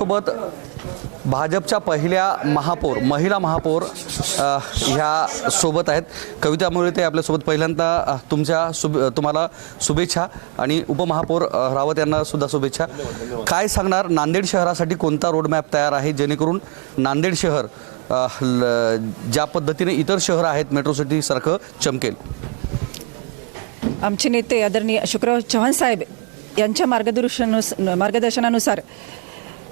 आपल्यासोबत भाजपच्या पहिल्या महापौर महिला महापौर ह्या सोबत आहेत. कविता मोहिते आपल्यासोबत. पहिल्यांदा तुम्हाला शुभेच्छा आणि उपमहापौर रावत यांना सुद्धा शुभेच्छा. काय सांगणार, नांदेड शहरासाठी कोणता रोडमॅप तयार आहे जेणेकरून नांदेड शहर ज्या पद्धतीने इतर शहर आहेत मेट्रो सिटी सारखं चमकेल? आमचे नेते आदरणीय अशोकराव चव्हाण साहेब यांच्या मार्गदर्शनानुसार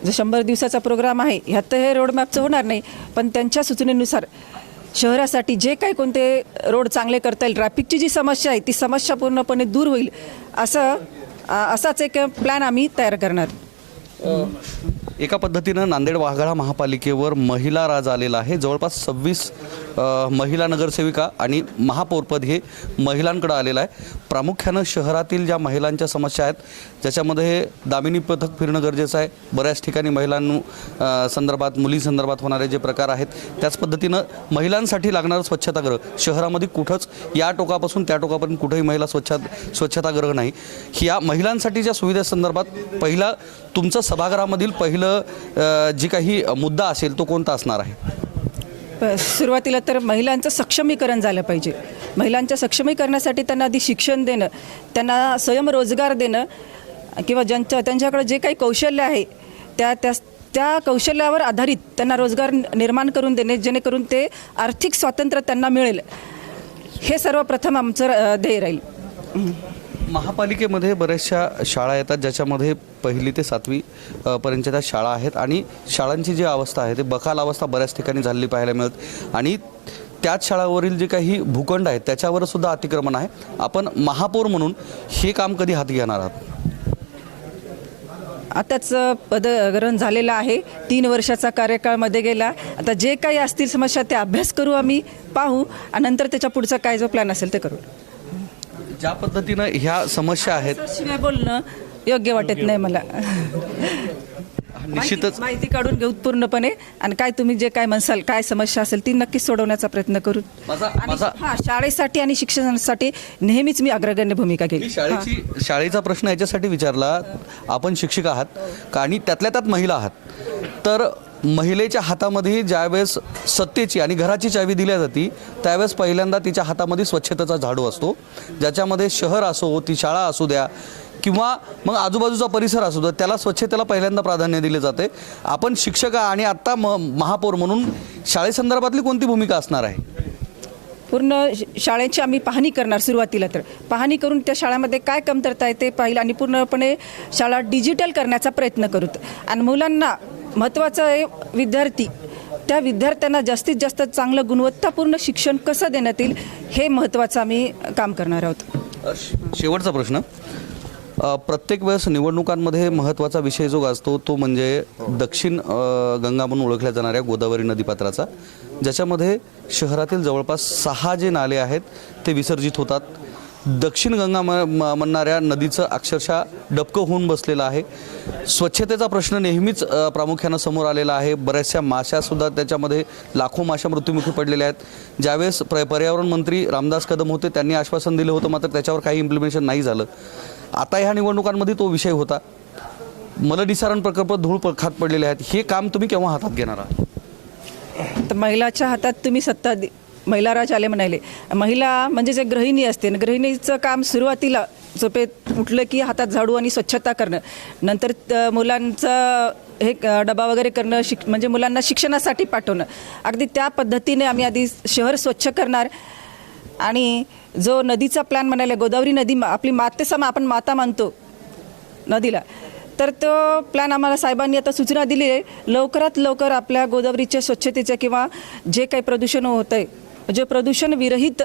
जो 100 दिवसाचा प्रोग्राम आहे ह्यात हे रोडमॅपचं होणार नाही, पण त्यांच्या सूचनेनुसार शहरासाठी जे काही कोणते रोड चांगले करता येईल, ट्रॅफिकची जी समस्या आहे ती समस्या पूर्णपणे दूर होईल असाच एक प्लॅन आम्ही तयार करणार. एका पद्धतीनं नांदेड वाघाळा महापालिकेवर महिला राज आलेला आहे. जवळपास 26 महिला नगरसेविका आणि महापौरपद हे महिलांकडे आलेलं आहे. प्रामुख्यानं शहरातील ज्या महिलांच्या समस्या आहेत ज्याच्यामध्ये दामिनी पथक फिरणं गरजेचं आहे. बऱ्याच ठिकाणी संदर्भात मुलींसंदर्भात होणारे जे प्रकार आहेत त्याच पद्धतीनं महिलांसाठी लागणारं स्वच्छतागृह शहरामध्ये कुठंच या टोकापासून त्या टोकापर्यंत कुठेही महिला स्वच्छतागृह नाही. या महिलांसाठीच्या सुविधेसंदर्भात पहिला तुमचं सभागृहामधील पहिलं जी काही मुद्दा असेल तो कोणता असणार आहे? सुरुवातीला तर महिलांचं सक्षमीकरण झालं पाहिजे. महिलांच्या सक्षमीकरणासाठी त्यांना आधी शिक्षण देणं, त्यांना स्वयंरोजगार देणं किंवा त्यांच्याकडे जे काही कौशल्य आहे त्या कौशल्यावर आधारित त्यांना रोजगार निर्माण करून देणे जेणेकरून ते आर्थिक स्वातंत्र्य त्यांना मिळेल, हे सर्वप्रथम आमचं ध्येय राहील. महापालिकेमध्ये बऱ्याचशा शाळा येतात ज्याच्यामध्ये 1ली ते 7वी पर्यंतच्या त्या शाळा आहेत आणि शाळांची जी अवस्था आहे ते बकाल अवस्था बऱ्याच ठिकाणी झालेली पाहायला मिळत आणि त्याच शाळावरील जे काही भूखंड आहेत त्याच्यावर सुद्धा अतिक्रमण आहे. आपण महापौर म्हणून हे काम कधी हाती घेणार आहात? आताच पदग्रहण झालेलं आहे. 3 वर्षाचा कार्यकाळमध्ये गेला. आता जे काही असतील समस्या ते अभ्यास करू, आम्ही पाहू आणि नंतर त्याच्या पुढचा काय जो प्लॅन असेल ते करू. ज्या पद्धतीनं ह्या समस्या आहेत शिवाय बोलणं योग्य वाटत नाही मला. निश्चितच माहिती काढून घेऊ पूर्णपणे आणि काय तुम्ही जे काय म्हणसाल काय समस्या असेल ती नक्कीच सोडवण्याचा प्रयत्न करू. शाळेसाठी आणि शिक्षणासाठी नेहमीच मी अग्रगण्य भूमिका घेईन. शाळेचा प्रश्न याच्यासाठी विचारला, आपण शिक्षक आहात आणि त्यातल्या त्यात महिला आहात, तर महिलेच्या हातामध्ये ज्यावेळेस सत्तेची आणि घराची चावी दिल्या जाते त्यावेळेस पहिल्यांदा तिच्या हातामध्ये स्वच्छतेचा झाडू असतो, ज्याच्यामध्ये शहर असो, ती शाळा असू द्या किंवा मग आजूबाजूचा परिसर असू द्या, त्याला स्वच्छतेला पहिल्यांदा प्राधान्य दिले जाते. आपण शिक्षक आणि आत्ता महापौर म्हणून शाळेसंदर्भातली कोणती भूमिका असणार आहे? पूर्ण शाळेची आम्ही पाहणी करणार. सुरुवातीला तर पाहणी करून त्या शाळेमध्ये काय कमतरता आहे ते पाहिलं आणि पूर्णपणे शाळा डिजिटल करण्याचा प्रयत्न करू. आणि मुलांना महत्त्वाचं आहे त्या विद्यार्थ्यांना जास्तीत जास्त चांगलं गुणवत्तापूर्ण शिक्षण कसं देण्यात येईल हे महत्त्वाचं आम्ही काम करणार आहोत. शेवटचा प्रश्न, प्रत्येक वेळेस निवडणुकांमध्ये महत्त्वाचा विषय जो गाजतो तो म्हणजे दक्षिण गंगा म्हणून ओळखल्या जाणाऱ्या गोदावरी नदीपात्राचा, ज्याच्यामध्ये शहरातील जवळपास 6 जे नाले आहेत ते विसर्जित होतात. दक्षिण गंगा म्हणणाऱ्या नदीचं अक्षरशः डबकं होऊन बसलेलं आहे. स्वच्छतेचा प्रश्न नेहमीच प्रामुख्यानं समोर आलेला आहे. बऱ्याचशा माशासुद्धा त्याच्यामध्ये लाखो माशा मृत्युमुखी पडलेल्या आहेत. ज्यावेळेस पर्यावरण मंत्री रामदास कदम होते त्यांनी आश्वासन दिलं होतं, मात्र त्याच्यावर काही इम्प्लिमेंटेशन नाही झालं. आता ह्या निवडणुकांमध्ये तो विषय होता. मलनिसारण प्रकल्प धूळ खात पडलेले आहेत. हे काम तुम्ही केव्हा हातात घेणार आहात? तर महिलाच्या हातात तुम्ही सत्ता महिला राज आले म्हणाले. महिला म्हणजे जे गृहिणी असते, गृहिणीचं काम सुरुवातीला झोपेत उठलं की हातात झाडू आणि स्वच्छता करणं, नंतर मुलांचं हे डबा वगैरे करणं, म्हणजे मुलांना शिक्षणासाठी पाठवणं. अगदी त्या पद्धतीने आम्ही आधी शहर स्वच्छ करणार. आणि जो नदीचा प्लॅन म्हणाले, गोदावरी नदी आपली मातेसम आपण माता मानतो नदीला, तर तो प्लॅन आम्हाला साहेबांनी आता सूचना दिली आहे. लवकरात लवकर आपल्या गोदावरीच्या स्वच्छतेच्या किंवा जे काही प्रदूषण होतं आहे, जे प्रदूषण विरहित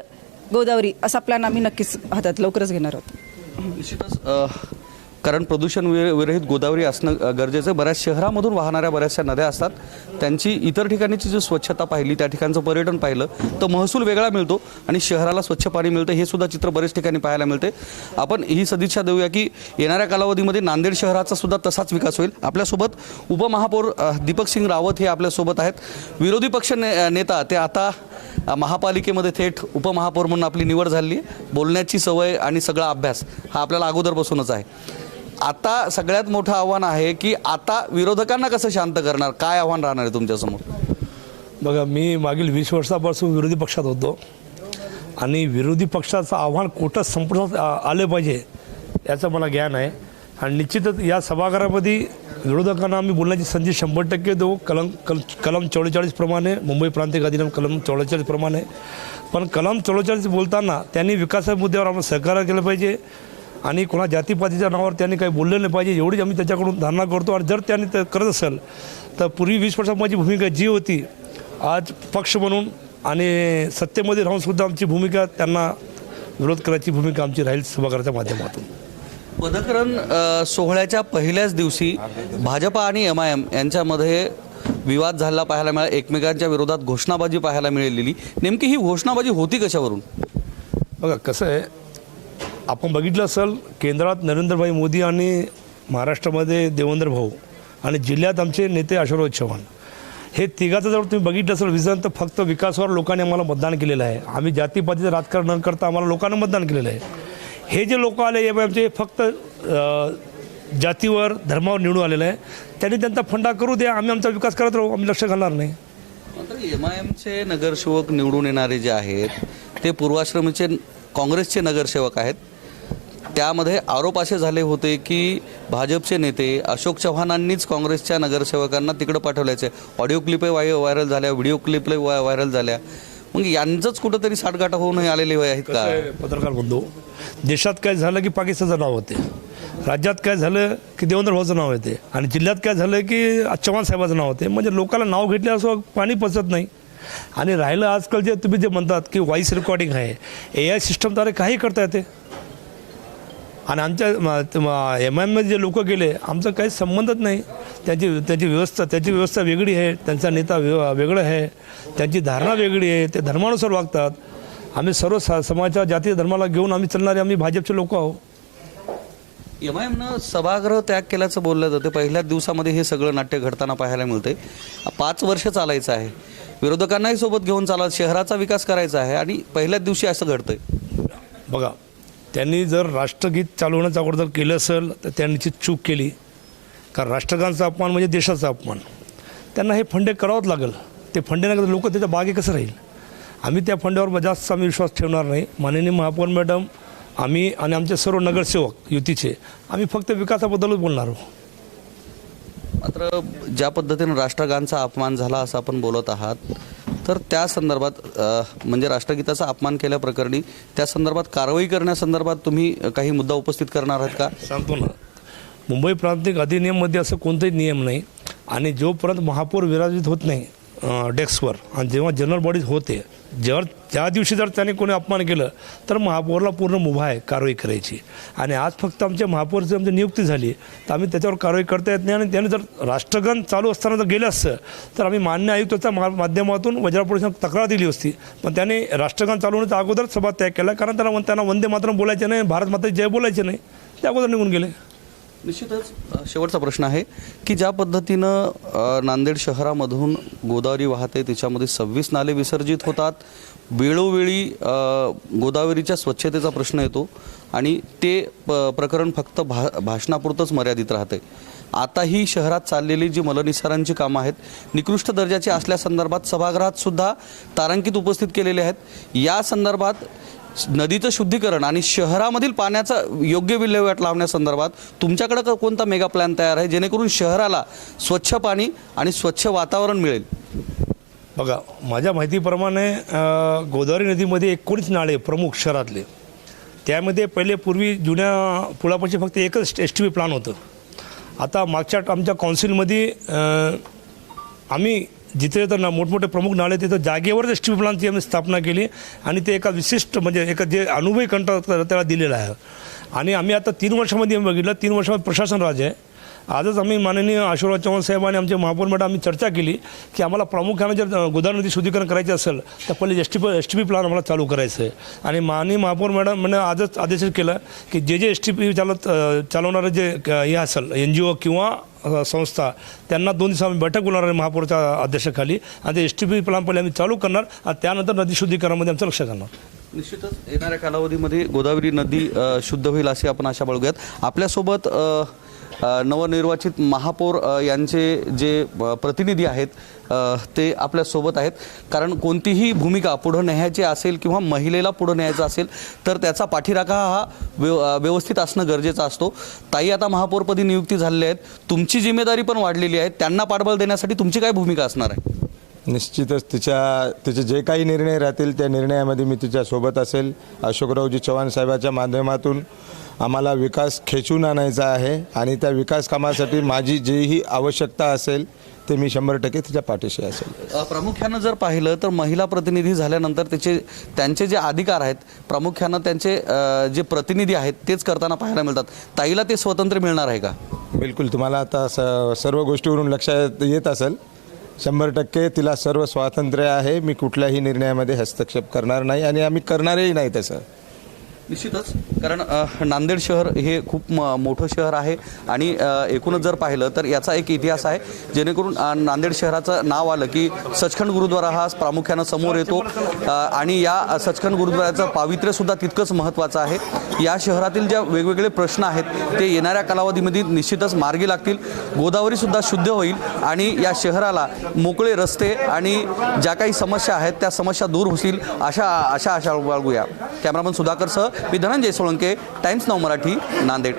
गोदावरी असा प्लॅन आम्ही नक्कीच हातात लवकरच घेणार आहोत. निश्चितच, कारण प्रदूषण विरहित गोदावरी असणं गरजेचं आहे. बऱ्याच शहरामधून वाहणाऱ्या बऱ्याचशा नद्या असतात, त्यांची इतर ठिकाणीची जी स्वच्छता पाहिली, त्या ठिकाणचं पर्यटन पाहिलं तर महसूल वेगळा मिळतो आणि शहराला स्वच्छ पाणी मिळतं. हे सुद्धा चित्र बरेच ठिकाणी पाहायला मिळते. आपण ही सदिच्छा देऊया की येणाऱ्या कालावधीमध्ये नांदेड शहराचा सुद्धा तसाच विकास होईल. आपल्यासोबत उपमहापौर दीपक सिंग रावत हे आपल्यासोबत आहेत. विरोधी पक्ष नेता ते आता महापालिकेमध्ये थेट उपमहापौर म्हणून आपली निवड झाली आहे. बोलण्याची सवय आणि सगळा अभ्यास हा आपल्याला अगोदरपासूनच आहे. आता सगळ्यात मोठं आव्हान आहे की आता विरोधकांना कसं शांत करणार, काय आव्हान राहणार आहे तुमच्यासमोर? बघा, मी मागील 20 वर्षापासून विरोधी पक्षात होतो आणि विरोधी पक्षाचं आव्हान कुठं संपुष्टात आलं पाहिजे याचं मला ज्ञान आहे. आणि निश्चितच या सभागृहामध्ये विरोधकांना आम्ही बोलण्याची संधी 100% देऊ. कलम 44 प्रमाणे, मुंबई प्रांतिक अधिनियम कलम 44 प्रमाणे. पण कलम 44 बोलताना त्यांनी विकासाच्या मुद्द्यावर आपण सहकार्य केलं पाहिजे आणि कोणा जातीपातीच्या नावावर त्यांनी काही बोललं नाही पाहिजे, एवढीच आम्ही त्याच्याकडून धारणा करतो. आणि जर त्यांनी ते करत असेल तर पूर्वी 20 वर्षात माझी भूमिका जी होती, आज पक्ष म्हणून आणि सत्तेमध्ये राहूनसुद्धा आमची भूमिका त्यांना विरोध करायची भूमिका आमची राहील सभागृहाच्या माध्यमातून. पदकरण सोहळ्याच्या पहिल्याच दिवशी भाजपा आणि MIM यांच्यामध्ये विवाद झाला पाहायला मिळाला, एकमेकांच्या विरोधात घोषणाबाजी पाहायला मिळालेली. नेमकी ही घोषणाबाजी होती कशावरून? बघा, कसं आहे, आपण बघितलं असेल केंद्रात नरेंद्रभाई मोदी आणि महाराष्ट्रामध्ये देवेंद्र भाऊ आणि जिल्ह्यात आमचे नेते अशोकराव चव्हाण, हे तिघाचं जर तुम्ही बघितलं असेल विजन, तर फक्त विकासावर लोकांनी आम्हाला मतदान केलेलं आहे. आम्ही जातीपातीचं राजकारण न करता आम्हाला लोकांना मतदान केलेलं आहे. हे जे लोक आले MIMचे फक्त जातीवर धर्मावर निवडून आलेलं आहे. त्यांनी त्यांचा फंडा करू द्या, आम्ही आमचा विकास करत राहू, आम्ही लक्ष घालणार नाही. मात्र MIMचे नगरसेवक निवडून येणारे जे आहेत ते पूर्वाश्रमीचे काँग्रेसचे नगरसेवक आहेत. त्यामध्ये आरोप असे झाले होते की भाजपचे नेते अशोक चव्हाणांनीच काँग्रेसच्या नगरसेवकांना तिकडं पाठवल्याचे ऑडिओ क्लिपही व्हायरल झाल्या, व्हिडिओ क्लिपही व्हायरल झाल्या. मग यांचंच कुठंतरी साठगाठा होऊन आलेले आहेत का? पत्रकार बंधू, देशात काय झालं की पाकिस्तानचं नाव होते, राज्यात काय झालं की देवेंद्र भाऊचं नाव येते आणि जिल्ह्यात काय झालं की चव्हाण साहेबाचं नाव होते. म्हणजे लोकांना नाव घेतल्याशिवाय पाणी पचत नाही. आणि राहिलं आजकाल जे तुम्ही जे म्हणतात की व्हॉइस रेकॉर्डिंग आहे, AI सिस्टमद्वारे काही करता येते. आणि आमच्या MIMमध्ये जे लोक गेले, आमचा काही संबंधच नाही. त्याची व्यवस्था वेगळी आहे, त्यांचा नेता वेगळं आहे, त्यांची धारणा वेगळी आहे, ते धर्मानुसार वागतात. आम्ही सर्व समाजाच्या जाती धर्माला घेऊन आम्ही चालणारे आम्ही भाजपचे लोक आहोत. MIMनं सभागृह त्याग केल्याचं बोललं जातं. पहिल्याच दिवसामध्ये हे सगळं नाट्य घडताना पाहायला मिळते. 5 वर्ष चालायचं आहे, विरोधकांनाही सोबत घेऊन चालत शहराचा विकास करायचा आहे आणि पहिल्याच दिवशी असं घडतंय. बघा, त्यांनी जर राष्ट्रगीत चालवण्याचं अगोदर केलं असेल तर त्यांनी चूक केली. कारण राष्ट्रगानाचा अपमान म्हणजे देशाचा अपमान. त्यांना हे फंडे करावंच लागेल. ते फंडे नाही लोक त्याच्या बागे कसं राहील. आम्ही त्या फंड्यावर जास्त आम्ही विश्वास ठेवणार नाही. माननीय महापौर मॅडम, आम्ही आणि आमचे सर्व नगरसेवक युतीचे आम्ही फक्त विकासाबद्दलच बोलणार आहोत. मात्र ज्या पद्धतीनं राष्ट्रगानचा अपमान झाला असं आपण बोलत आहात, तर त्या संदर्भात म्हणजे राष्ट्रगीताचा अपमान केल्याप्रकरणी त्या संदर्भात कारवाई करण्यासंदर्भात तुम्ही काही मुद्दा उपस्थित करणार आहात का? सांगतो ना, मुंबई प्रांतिक अधिनियममध्ये असं कोणताही नियम नाही. आणि जोपर्यंत महापौर विराजित होत नाही डेस्कवर आणि जेव्हा जनरल बॉडीज होते, त्या दिवशी जर त्याने कोणी अपमान केलं तर महापौरला पूर्ण मुभा आहे कारवाई करायची. आणि आज फक्त आमच्या महापौरची आमची नियुक्ती झाली तर आम्ही त्याच्यावर कारवाई करता येत नाही. आणि त्याने जर राष्ट्रगान चालू असताना जर गेलं असतं तर आम्ही मान्य आयुक्ताच्या माध्यमातून वज्रा पोलिसांना तक्रार दिली असती. पण त्याने राष्ट्रगान चालू होण्याच्या अगोदर सभा त्याग केला. कारण त्यांना वंदे मातरम बोलायचे नाही, भारत माता जय बोलायचे नाही, त्या अगोदर निघून गेले. निश्चितच शेवटचा प्रश्न आहे की ज्या पद्धतीनं नांदेड शहरामधून गोदावरी वाहते, तिच्यामध्ये 26 नाले विसर्जित होतात, वेळोवेळी गोदावरीच्या स्वच्छतेचा प्रश्न येतो आणि ते प्रकरण फक्त भाषणापुरतंच मर्यादित राहते. आता ही शहरात चाललेली जी मलनिस्सारांची कामं आहेत, निकृष्ट दर्जाची असल्यासंदर्भात सभागृहात सुद्धा तारांकित उपस्थित केलेले आहेत. या संदर्भात नदीचं शुद्धीकरण आणि शहरामधील पाण्याचा योग्य विल्हेवाट लावण्यासंदर्भात तुमच्याकडे कोणता मेगा प्लॅन तयार आहे जेणेकरून शहराला स्वच्छ पाणी आणि स्वच्छ वातावरण मिळेल? बघा, माझ्या माहितीप्रमाणे गोदावरी नदीमध्ये 19 नाळे प्रमुख शहरातले. त्यामध्ये पहिले पूर्वी जुन्या पुलापाशी फक्त एकच STP प्लान होतं. आता मागच्या आमच्या काउन्सिलमध्ये आम्ही जिथे तर मोठमोठे प्रमुख नाळे तिथं जागेवरच STP प्लानची आम्ही स्थापना केली आणि ते एका विशिष्ट म्हणजे एका जे अनुभवी कंत्राट त्याला दिलेला आहे. आणि आम्ही आता 3 वर्षामध्ये आम्ही बघितलं, 3 वर्षामध्ये प्रशासन राज आहे. आजच आम्ही माननीय अशोकराव चव्हाण साहेब आणि आमचे महापौर मॅडम आम्ही चर्चा केली की आम्हाला प्रामुख्याने जर गोदावरी नदी शुद्धीकरण करायचे असेल तर पहिले STP प्लान आम्हाला चालू करायचं आहे. आणि माननीय महापौर मॅडम म्हणजे आजच आदेश केलं की जे STP चालवणारे जे हे असेल NGO किंवा संस्था, त्यांना 2 दिवस आम्ही बैठक बोलणार आहे महापौरच्या अध्यक्षाखाली. आणि ते STP प्लान पहिले आम्ही चालू करणार आणि त्यानंतर नदी शुद्धीकरणामध्ये आमचं लक्ष घालणार. निश्चितच येणाऱ्या कालावधीमध्ये गोदावरी नदी शुद्ध होईल अशी आपण आशा बाळगूयात. आपल्यासोबत नवनिर्वाचित महापौर यांचे जे प्रतिनिधी आहेत ते आपल्यासोबत आहेत. कारण कोणतीही भूमिका पुढं न्यायची असेल किंवा महिलेला पुढं न्यायचं असेल तर त्याचा पाठीराखा हा व्यवस्थित असणं गरजेचं असतो. ताई आता महापौरपदी नियुक्ती झालेली आहेत, तुमची जिम्मेदारी पण वाढलेली आहे. त्यांना पाठबळ देण्यासाठी तुमची काय भूमिका असणार आहे? निश्चितच तिचे जे काही निर्णय राहतील त्या निर्णयामध्ये मी तिच्यासोबत असेल. अशोकरावजी चव्हाण साहेबाच्या माध्यमातून आम्हाला विकास खेचून आणायचा आहे आणि त्या विकास कामासाठी माझी जेही आवश्यकता असेल ते मी 100% तिच्या पाठीशी असेल. प्रामुख्यानं जर पाहिलं तर महिला प्रतिनिधी झाल्यानंतर त्यांचे जे अधिकार आहेत प्रामुख्यानं त्यांचे जे प्रतिनिधी आहेत तेच करताना पाहायला मिळतात. ताईला ते स्वातंत्र्य मिळणार आहे का? बिलकुल. तुम्हाला आता सर्व गोष्टीवरून लक्षात येत असेल 100% तिला सर्व स्वातंत्र्य आहे. मी कुठल्याही निर्णयामध्ये हस्तक्षेप करणार नाही आणि आम्ही करणारही नाही तसं. निश्चितच. कारण नांदेड शहर हे खूप मोठं शहर आहे आणि एकूणच जर पाहिलं तर याचा एक इतिहास आहे जेणेकरून नांदेड शहराचं नाव आलं की सचखंड गुरुद्वारा हा प्रामुख्यानं समोर येतो आणि या सचखंड गुरुद्वाराचं पावित्र्यसुद्धा तितकंच महत्त्वाचं आहे. या शहरातील ज्या वेगवेगळे प्रश्न आहेत ते येणाऱ्या कालावधीमध्ये निश्चितच मार्गी लागतील. गोदावरीसुद्धा शुद्ध होईल आणि या शहराला मोकळे रस्ते आणि ज्या काही समस्या आहेत त्या समस्या दूर होतील आशा बाळगूया. कॅमेरामन सुधाकरसह मी धनंजय सोळंके, टाइम्स नाऊ मराठी, नांदेड.